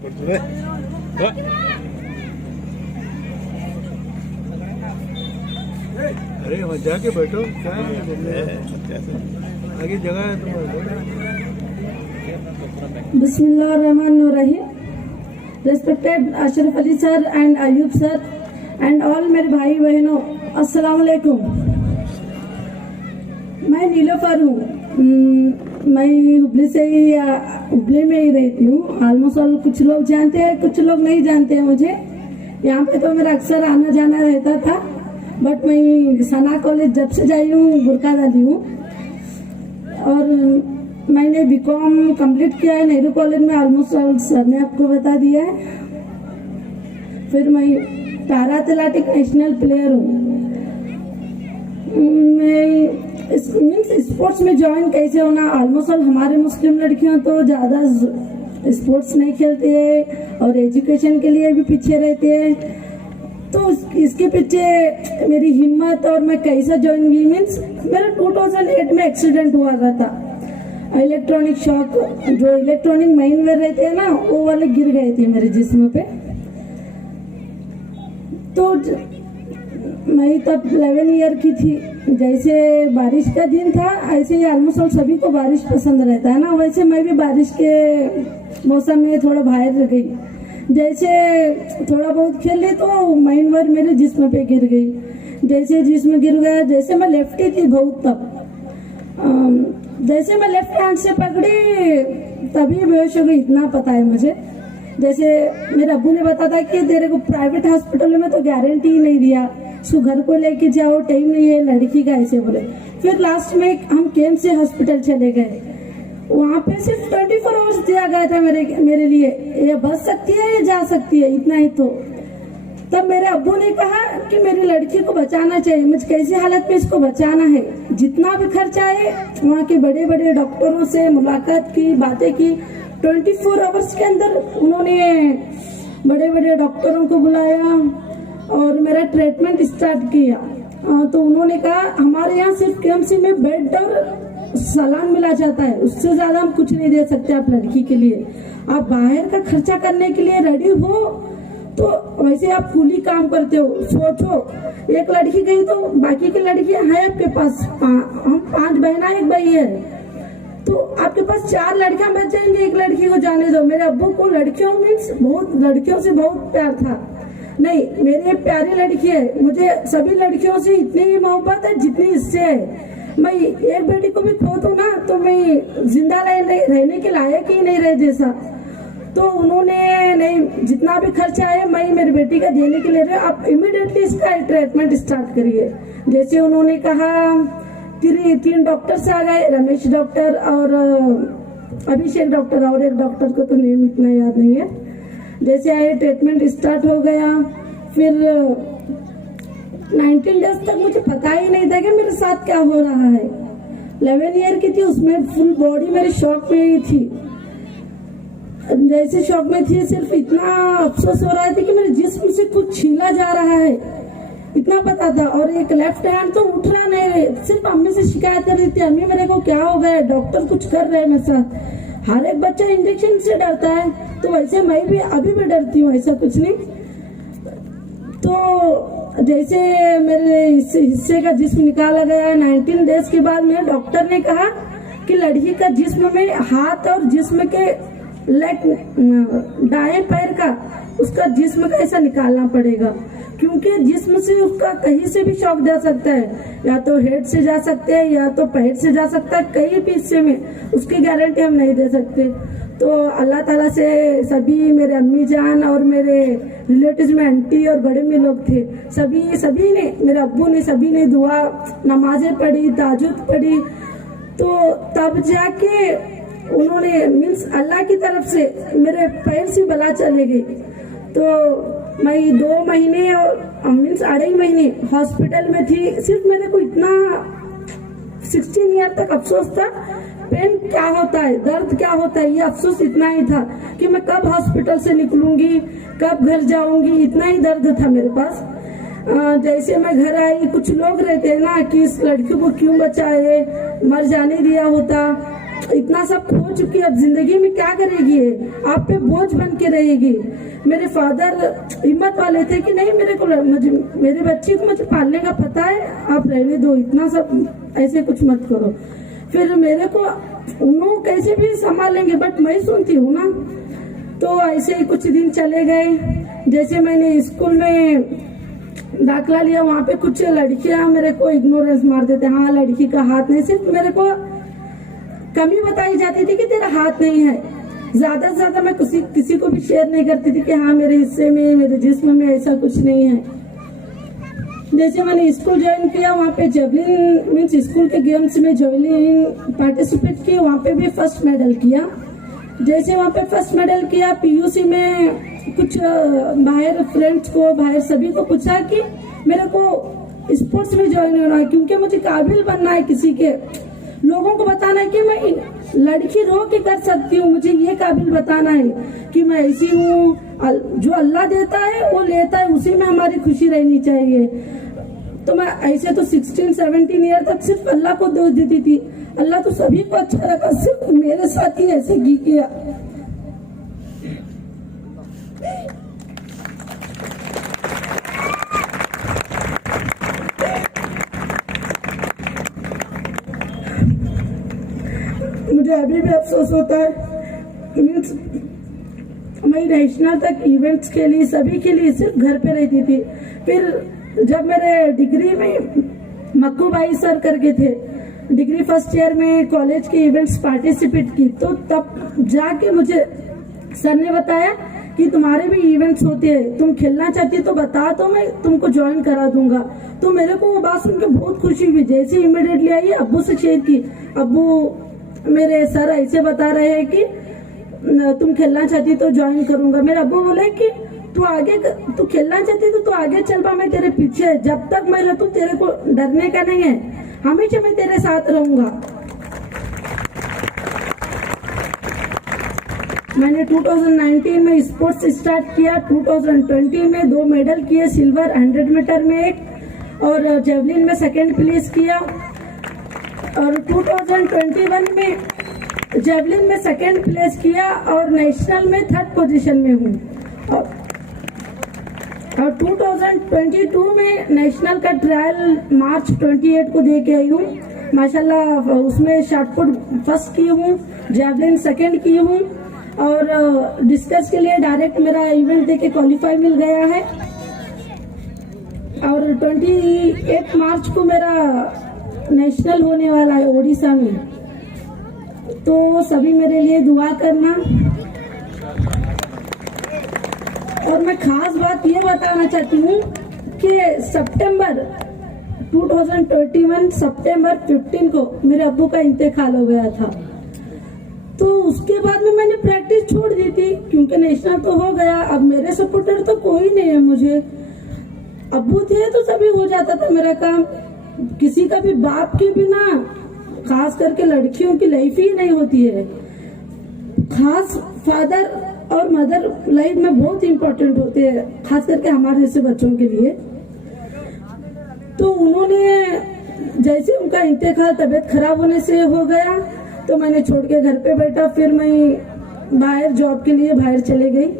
अरे वहाँ जाके बैठो, क्या आगे जगह है तुम्हारे। बिस्मिल्लाहिर्रहमानिर्रहीम। Respected Ashraf Ali sir and Ayub sir and all मेरे भाई बहनों, अस्सलाम वालेकुम। मैं नीलोफर हूँ। मैं हुबली में ही रहती हूँ। ऑलमोस्ट ऑल कुछ लोग जानते हैं, कुछ लोग नहीं जानते हैं मुझे। यहाँ पे तो मेरा अक्सर आना जाना रहता था, बट मैं सना कॉलेज जब से जाई हूँ बुरका डाली हूँ। और मैंने बीकॉम कंप्लीट किया है नेहरू कॉलेज में। ऑलमोस्ट ऑल सर ने आपको बता दिया है। फिर मैं पैरा एथलेटिक नेशनल प्लेयर हूँ। मैं स्पोर्ट्स में ज्वाइन कैसे होना, ऑलमोस्ट ऑल हमारे मुस्लिम लड़कियां तो ज़्यादा स्पोर्ट्स नहीं खेलती है और एजुकेशन के लिए भी पीछे रहती है। तो इसके पीछे मेरी हिम्मत और मैं कैसा ज्वाइन हुई मीन्स मेरा 2008 में एक्सीडेंट हुआ था। इलेक्ट्रॉनिक शॉक, जो इलेक्ट्रॉनिक माइनवेयर रहते हैं ना, वो वाले गिर गए थे मेरे जिस्म पे। तो मैं तब 11 ईयर की थी। जैसे बारिश का दिन था, ऐसे ही ऑलमोस्ट सभी को बारिश पसंद रहता है ना, वैसे मैं भी बारिश के मौसम में थोड़ा बाहर गई। जैसे थोड़ा बहुत खेल ली तो माइनवेयर मेरे जिस्म पे गिर गई। जैसे जिस्म गिर गया, जैसे मैं लेफ्टी थी बहुत तब, जैसे मैं लेफ्ट हैंड से पकड़ी तभी बेहोश हो गई, इतना पता है मुझे। जैसे मेरे अब्बू ने बताया था कि तेरे को प्राइवेट हॉस्पिटल में तो गारंटी ही नहीं दिया, सो घर को लेके जाओ, टाइम नहीं है लड़की का, ऐसे बोले। फिर लास्ट में हम केम से हॉस्पिटल चले गए। वहाँ पे सिर्फ 24 आवर्स दिया गया था मेरे लिए, ये बच सकती है, ये जा सकती है, इतना ही। तो तब मेरे अब्बू ने कहा कि मेरी लड़की को बचाना चाहिए, मुझे कैसी हालत में इसको बचाना है, जितना भी खर्चा आए। वहाँ के बड़े बड़े डॉक्टरों से मुलाकात की, बातें की। 24 आवर्स के अंदर उन्होंने बड़े बड़े डॉक्टरों को बुलाया और मेरा ट्रीटमेंट स्टार्ट किया। तो उन्होंने कहा हमारे यहाँ सिर्फ केएमसी में बेड और सालान मिला जाता है, उससे ज्यादा हम कुछ नहीं दे सकते आप लड़की के लिए। आप बाहर का खर्चा करने के लिए रेडी हो तो वैसे आप कूली काम करते हो। सोचो, एक लड़की गई तो बाकी की लड़कियां हैं आपके पास, हम 5 बहना 1 भाई है, तो आपके पास 4 लड़कियां बच जाएंगे, एक लड़की को जाने दो। मेरे अब्बू को लड़कियों मीन्स बहुत, लड़कियों से बहुत प्यार था। नहीं, मेरी प्यारी लड़की है, मुझे सभी लड़कियों से इतनी ही मोहब्बत है जितनी इससे है। मैं एक बेटी को भी खो दूं ना तो मैं जिंदा रहने के लायक ही नहीं रह जैसा। तो उन्होंने नहीं, जितना भी खर्चा है मैं मेरी बेटी का देने के लिए रहे, आप इमीडिएटली इसका ट्रीटमेंट स्टार्ट करिए। जैसे उन्होंने कहा, 3 डॉक्टर्स आ गए, रमेश डॉक्टर और अभिषेक डॉक्टर, और एक डॉक्टर को तो नेम इतना याद नहीं है। जैसे आए ट्रीटमेंट स्टार्ट हो गया। फिर 19 डेज तक मुझे पता ही नहीं था कि मेरे साथ क्या हो रहा है। 11 ईयर की थी, उसमें फुल बॉडी मेरी शॉक में ही थी। जैसे शॉक में थी, सिर्फ इतना अफसोस हो रहा था कि मेरे जिस्म से कुछ छीला जा रहा है, इतना पता था। और एक लेफ्ट हैंड तो उठ रहा नहीं, सिर्फ अम्मी से शिकायत कर रही थी, अम्मी मेरे को क्या हो गया, डॉक्टर कुछ कर रहे हैं मेरे साथ। हर एक बच्चा इंजेक्शन से डरता है, तो वैसे मैं भी अभी भी डरती हूँ, ऐसा कुछ नहीं। तो जैसे मेरे हिस्से का जिस्म निकाला गया, 19 डेज के बाद में डॉक्टर ने कहा कि लड़की का जिस्म में हाथ और जिस्म के दाएं पैर का, उसका जिस्म का ऐसा निकालना पड़ेगा, क्योंकि जिस्म से उसका कहीं से भी शॉक जा सकता है, या तो हेड से जा सकते हैं या तो पैर से जा सकता है, कहीं भी हिस्से में, उसकी गारंटी हम नहीं दे सकते। तो अल्लाह ताला से सभी मेरे अम्मी जान और मेरे रिलेटिव्स में आंटी और बड़े में लोग थे, सभी ने, मेरे अब्बू ने, सभी ने दुआ नमाजें पढ़ी, ताजुद पढ़ी। तो तब जाके उन्होंने मीन्स अल्लाह की तरफ से मेरे पैर से बला चले गई। तो मैं 2 महीने और मीन्स 2.5 महीने हॉस्पिटल में थी। सिर्फ मेरे को इतना 16 ईयर तक अफसोस था, पेन क्या होता है, दर्द क्या होता है, ये अफसोस इतना ही था कि मैं कब हॉस्पिटल से निकलूंगी, कब घर जाऊंगी, इतना ही दर्द था मेरे पास। जैसे मैं घर आई, कुछ लोग रहते हैं ना कि इस लड़की को क्यों बचाए, मर जाने दिया होता, इतना सब खो चुकी है, अब जिंदगी में क्या करेगी ये? आप पे बोझ बन के रहेगी। मेरे फादर हिम्मत वाले थे कि नहीं, मुझे मेरे बच्ची को मुझे पालने का पता है, आप रहने दो, इतना सब ऐसे कुछ मत करो। फिर मेरे को उन्होंने कैसे भी संभालेंगे, बट मैं सुनती हूँ ना। तो ऐसे ही कुछ दिन चले गए। जैसे मैंने स्कूल में दाखिला लिया, वहाँ पे कुछ लड़कियां मेरे को इग्नोरेंस मार देते, हाँ लड़की का हाथ नहीं, सिर्फ मेरे को कमी बताई जाती थी कि तेरा हाथ नहीं है। ज्यादा से ज्यादा मैं किसी को भी शेयर नहीं करती थी कि हाँ मेरे हिस्से में, मेरे जिस्म में ऐसा कुछ नहीं है। जैसे मैंने स्कूल ज्वाइन किया, वहाँ पे जेवलिन मीन्स स्कूल के गेम्स में जेवलिन पार्टिसिपेट किए, वहाँ पे भी फर्स्ट मेडल किया। जैसे वहाँ पे फर्स्ट मेडल किया, पीयूसी में कुछ बाहर फ्रेंड्स को, बाहर सभी को पूछा कि मेरे को स्पोर्ट्स में ज्वाइन होना है, क्योंकि मुझे काबिल बनना है, किसी के लोगों को बताना है कि मैं लड़की रो के कर सकती हूँ। मुझे ये काबिल बताना है कि मैं ऐसी हूँ, जो अल्लाह देता है वो लेता है, उसी में हमारी खुशी रहनी चाहिए। तो मैं ऐसे तो 16-17 ईयर तक सिर्फ अल्लाह को दोष देती थी। अल्लाह तो सभी को अच्छा लगा, सिर्फ मेरे साथ ही ऐसे की किया। मुझे अभी भी अफसोस होता है। मीन्स मैं नेशनल तक इवेंट्स के लिए, सभी के लिए सिर्फ घर पे रहती थी। फिर जब मेरे डिग्री में मक्कू भाई सर करके थे, डिग्री फर्स्ट ईयर में कॉलेज के इवेंट्स पार्टिसिपेट की, तो तब जाके मुझे सर ने बताया कि तुम्हारे भी इवेंट्स होते हैं, तुम खेलना चाहती तो बता, तो मैं तुमको ज्वाइन करा दूंगा। तो मेरे को वो बात सुनकर बहुत खुशी हुई। जैसे इमीडिएटली आई, अब्बू से शेयर की, अब्बू मेरे सर ऐसे बता रहे हैं कि तुम खेलना चाहती तो ज्वाइन करूंगा। मेरे अब्बू बोले कि तू खेलना चाहती तो आगे चल पा, मैं तेरे पीछे, जब तक मैं रहूं तेरे को डरने का नहीं है, हमेशा मैं तेरे साथ रहूंगा। मैंने 2019 में स्पोर्ट्स स्टार्ट किया। 2020 में 2 मेडल किए, सिल्वर 100 मीटर में एक, और जेवलिन में सेकंड प्लेस किया। और 2021 में जेवलिन में सेकंड प्लेस किया और नेशनल में 3rd पोजीशन में हूँ। और 2022 में नेशनल का ट्रायल मार्च 28 को दे के आई हूँ। माशाल्लाह उसमें शॉटपुट फर्स्ट की हूँ, जेवलिन सेकंड की हूँ, और डिस्कस के लिए डायरेक्ट मेरा इवेंट देके क्वालिफाई मिल गया है। और 28 मार्च को मेरा नेशनल होने वाला है ओडिशा में, तो सभी मेरे लिए दुआ करना। और मैं खास बात ये बताना चाहती हूँ कि सितंबर 2021 सितंबर 15 को मेरे अब्बू का इंतकाल हो गया था। तो उसके बाद में मैंने प्रैक्टिस छोड़ दी थी, क्योंकि नेशनल तो हो गया। अब मेरे सपोर्टर तो कोई नहीं है मुझे, अब्बू थे तो सभी हो जाता था मेरा काम। किसी का भी बाप के बिना, खास करके लड़कियों की लाइफ ही नहीं होती है। खास फादर और मदर लाइफ में बहुत इम्पोर्टेंट होते हैं, खास करके हमारे जैसे बच्चों के लिए। तो उन्होंने जैसे उनका इंतकाल तबीयत खराब होने से हो गया, तो मैंने छोड़ के घर पे बैठा। फिर मैं बाहर जॉब के लिए बाहर चले गई।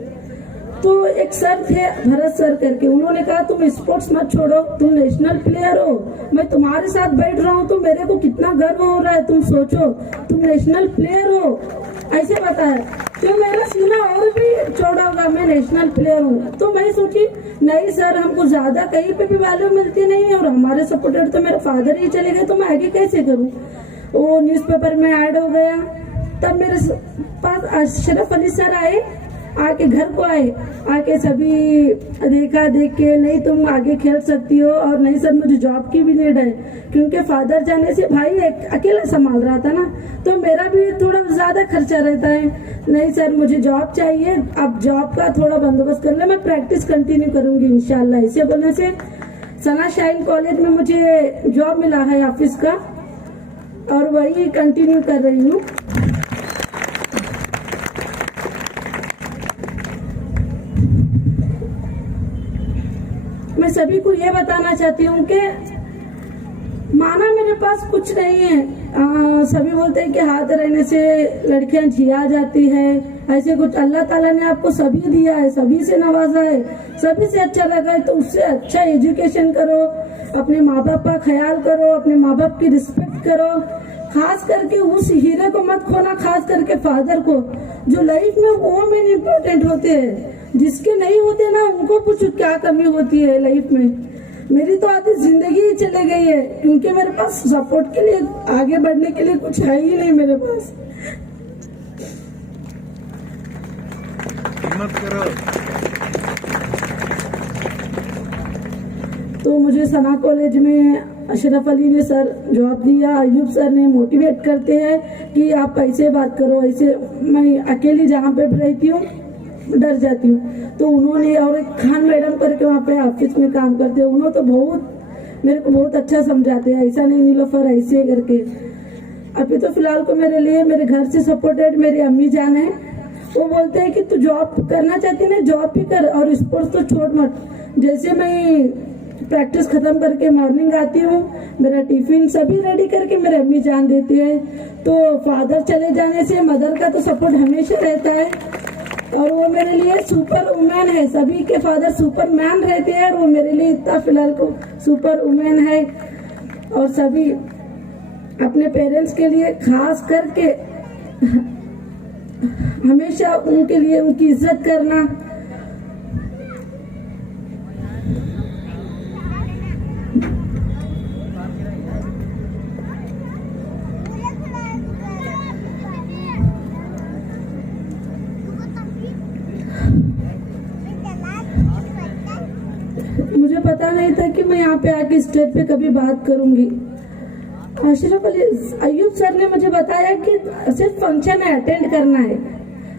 तो एक सर थे भरत सर करके, उन्होंने कहा तुम स्पोर्ट्स मत छोड़ो, तुम नेशनल प्लेयर हो, मैं तुम्हारे साथ बैठ रहा हूँ तो मेरे को कितना गर्व हो रहा है, तुम सोचो तुम नेशनल प्लेयर हो, ऐसे बताया। तो मेरा सीना और भी चौड़ा होगा, मैं नेशनल प्लेयर हूँ। तो मैं सोची नहीं सर, हमको ज्यादा कहीं पे भी वैल्यू मिलती नहीं है, और हमारे सपोर्टर तो मेरे फादर ही चले गए, तो मैं आगे कैसे करूँ। वो न्यूज़पेपर में ऐड हो गया। तब मेरे पास अशरफ अली सर आए, आके घर को आए, आके सभी देखा, देख के नहीं तुम आगे खेल सकती हो, और नहीं सर मुझे जॉब की भी नीड है, क्योंकि फादर जाने से भाई अकेला संभाल रहा था ना, तो मेरा भी थोड़ा ज्यादा खर्चा रहता है। नहीं सर मुझे जॉब चाहिए, अब जॉब का थोड़ा बंदोबस्त कर ले, मैं प्रैक्टिस कंटिन्यू करूंगी इंशाल्लाह। इसे बोलने से सना शाइन कॉलेज में मुझे जॉब मिला है ऑफिस का, और वही कंटिन्यू कर रही हूँ। मैं सभी को ये बताना चाहती हूँ कि माना मेरे पास कुछ नहीं है, सभी बोलते हैं कि हाथ रहने से लड़कियां जिया जाती है, ऐसे कुछ। अल्लाह ताला ने आपको सभी दिया है, सभी से नवाजा है, सभी से अच्छा लगा है, तो उससे अच्छा एजुकेशन करो, अपने माँ बाप का ख्याल करो, अपने माँ बाप की रिस्पेक्ट करो। खास करके उस हीरे को मत खोना, खास करके फादर को, जो लाइफ में वो मेन इम्पोर्टेंट होते हैं। जिसके नहीं होते ना, उनको पूछो क्या कमी होती है लाइफ में। मेरी तो आधी जिंदगी ही चले गई है, क्योंकि मेरे पास सपोर्ट के लिए, आगे बढ़ने के लिए कुछ है ही नहीं मेरे पास। हिम्मत करो। तो मुझे सना कॉलेज में अशरफ अली ने सर जॉब दिया, अयूब सर ने मोटिवेट करते हैं कि आप कैसे बात करो, ऐसे। मैं अकेली जहाँ पे रहती हूँ डर जाती हूँ, तो उन्होंने, और एक खान मैडम करके वहाँ पे ऑफिस में काम करते हैं, उन्होंने तो बहुत मेरे को बहुत अच्छा समझाते हैं, ऐसा नहीं नीलोफर ऐसे करके। अभी तो फिलहाल को मेरे लिए मेरे घर से सपोर्टेड मेरी अम्मी जान है, वो बोलते हैं कि तू जॉब करना चाहती है ना, जॉब भी कर और स्पोर्ट्स तो छोड़ मत। जैसे मैं प्रैक्टिस खत्म करके मॉर्निंग आती हूँ, मेरा टिफिन सभी रेडी करके मेरे अम्मी जान देती है। तो फादर चले जाने से मदर का तो सपोर्ट हमेशा रहता है, और वो मेरे लिए सुपर वुमेन है। सभी के फादर सुपर मैन रहते हैं, और वो मेरे लिए इतना फिलहाल को सुपर वुमेन है। और सभी अपने पेरेंट्स के लिए खास करके हमेशा उनके लिए उनकी इज्जत करना। मुझे पता नहीं था कि मैं यहाँ पे आके स्टेज पे कभी बात करूंगी। अशरफ अली अयूब सर ने मुझे बताया कि सिर्फ फंक्शन अटेंड करना है।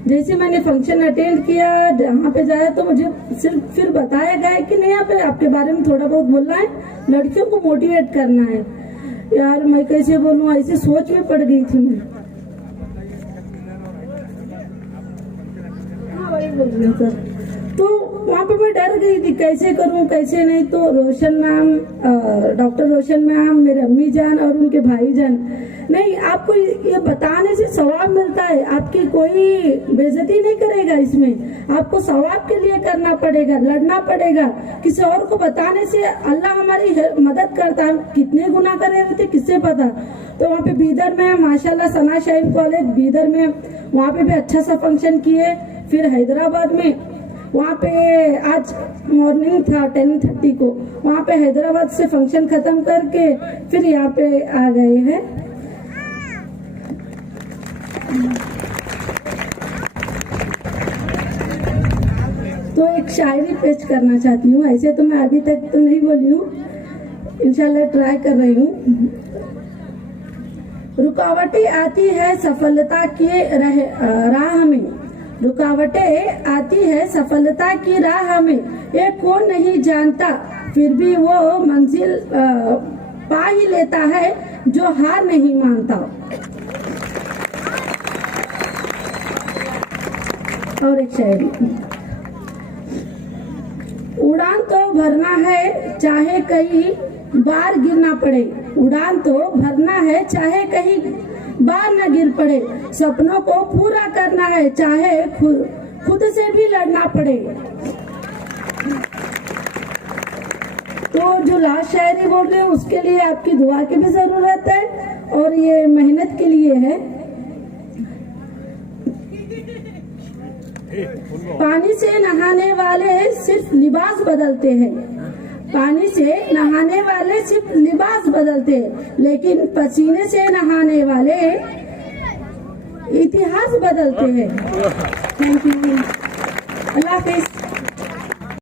जैसे मैंने फंक्शन अटेंड किया, जहाँ पे जाया, तो मुझे सिर्फ फिर बताया गया कि नहीं, यहाँ पे आपके बारे में थोड़ा बहुत बोलना है, लड़कियों को मोटिवेट करना है। यार मैं कैसे बोलूँ, ऐसे सोच में पड़ गई थी मैं। हाँ वही बोल रही हूँ सर। तो वहाँ पे मैं डर गई थी, कैसे करूँ कैसे नहीं। तो रोशन मैम, डॉक्टर रोशन मैम, मेरे अम्मी जान और उनके भाई जान, नहीं आपको ये बताने से सवाब मिलता है, आपकी कोई बेइज्जती नहीं करेगा इसमें। आपको सवाब के लिए करना पड़ेगा, लड़ना पड़ेगा। किसी और को बताने से अल्लाह हमारी मदद करता है। कितने गुनाह करे रहते किससे पता। तो वहाँ पे बीदर में माशाल्लाह सना शाहीन कॉलेज बीदर में, वहाँ पे भी अच्छा सा फंक्शन किए। फिर हैदराबाद में, वहाँ पे आज मॉर्निंग था 10:30 को, वहाँ पे हैदराबाद से फंक्शन खत्म करके फिर यहाँ पे आ गए हैं। तो एक शायरी पेश करना चाहती हूँ। ऐसे तो मैं अभी तक तो नहीं बोली हूँ, इंशाल्लाह ट्राई कर रही हूँ। रुकावटें आती है सफलता के राह में, रुकावटें आती है सफलता की राह में, ये कौन नहीं जानता, फिर भी वो मंजिल पा ही लेता है जो हार नहीं मानता। और एक शायरी, उड़ान तो भरना है चाहे कई बार गिरना पड़े, उड़ान तो भरना है चाहे कहीं बार न गिर पड़े, सपनों को पूरा करना है चाहे खुद से भी लड़ना पड़े। तो जो लास्ट शायरी बोल रहे हैं उसके लिए आपकी दुआ की भी जरूरत है, और ये मेहनत के लिए है। पानी से नहाने वाले सिर्फ लिबास बदलते हैं, पानी से नहाने वाले सिर्फ लिबास बदलते हैं, लेकिन पसीने से नहाने वाले इतिहास बदलते हैं। Thank you, Allah Hafiz.